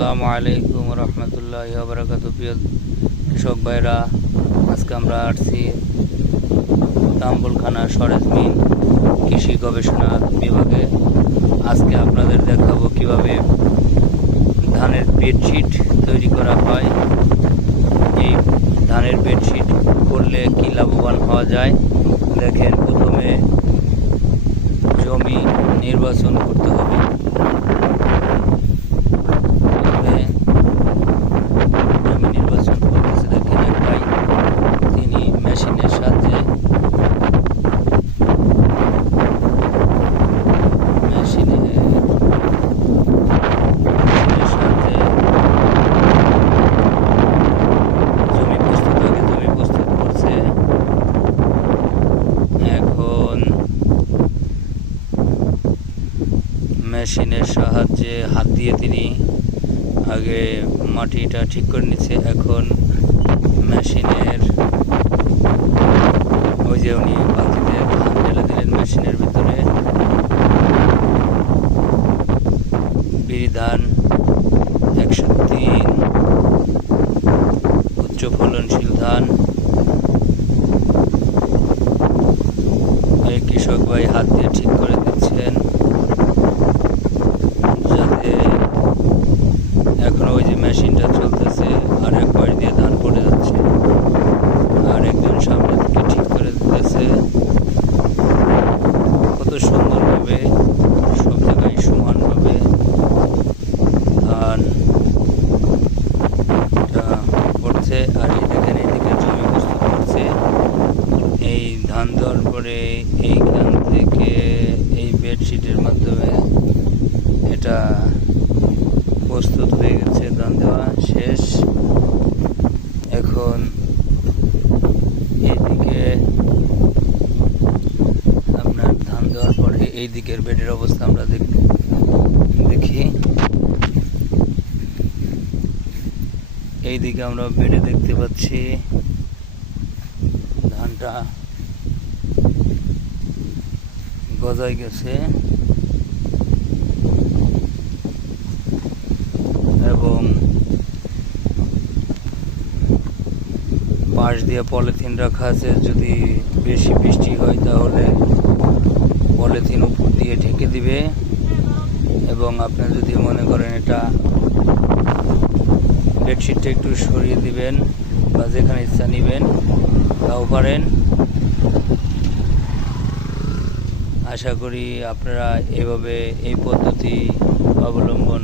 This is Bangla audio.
আসসালামু আলাইকুম রহমতুল্লাহি ওয়া বারাকাতুহু। প্রিয় কৃষক ভাইরা, আজকে আমরা আসছি তাম্বুলখানা সরেজমিন কৃষি গবেষণা বিভাগে। আজকে আপনাদের দেখাবো কিভাবে ধানের বেডশিট তৈরি করা হয়। এই ধানের বেডশিট করলে কি লাভবান হওয়া যায় দেখেন। প্রথমে জমি নির্বাচন করতে হবে। জমি নির্বাচন করতেছে দেখেন এক ভাই, তিনি মেশিনের সাহায্যে জমি প্রস্তুত করছে। এখন মেশিনের সাহায্যে হাত দিয়ে তিনি আগে মাটিটা ঠিক করে নিচ্ছে। এখন মেশিনের ওই যে উনি বালতিতে ধান ঢেলে দিলেন মেশিনের ভিতরে। বিরি ধান 103 উচ্চ ফলনশীল ধান। এই কৃষক ভাই হাত দিয়ে ঠিক করে দিচ্ছেন যাতে এখন ওই যে মেশিনটা চলতেছে আর এক পাশ দিয়ে ধান পড়ে যাচ্ছে, আর একজন সামনে থেকে ঠিক করে দিতেছে। কত সুন্দরভাবে সব জায়গায় সমানভাবে ধান পড়ছে। আর এই দেখেন এইদিকে জমি প্রস্তুত করছে। এই ধান দেওয়ার পরে এইখান থেকে এই বেডশিটের মাধ্যমে এটা প্রস্তুত হয়ে গেছে, ধান দেওয়া শেষ। এখন এইদিকে আপনার ধান দেওয়ার পরে এই দিকের বেডের অবস্থা আমরা দেখি। এইদিকে আমরা বেডে দেখতে পাচ্ছি ধানটা গজায় গেছে এবং পাশ দিয়ে পলিথিন রাখা আছে। যদি বেশি বৃষ্টি হয় তাহলে পলিথিন উপর দিয়ে ঢেকে দিবে। এবং আপনি যদি মনে করেন এটা বেডশিটটা একটু সরিয়ে দিবেন বা যেখানে ইচ্ছা নেবেন তাও পারেন। আশা করি আপনারা এভাবে এই পদ্ধতি অবলম্বন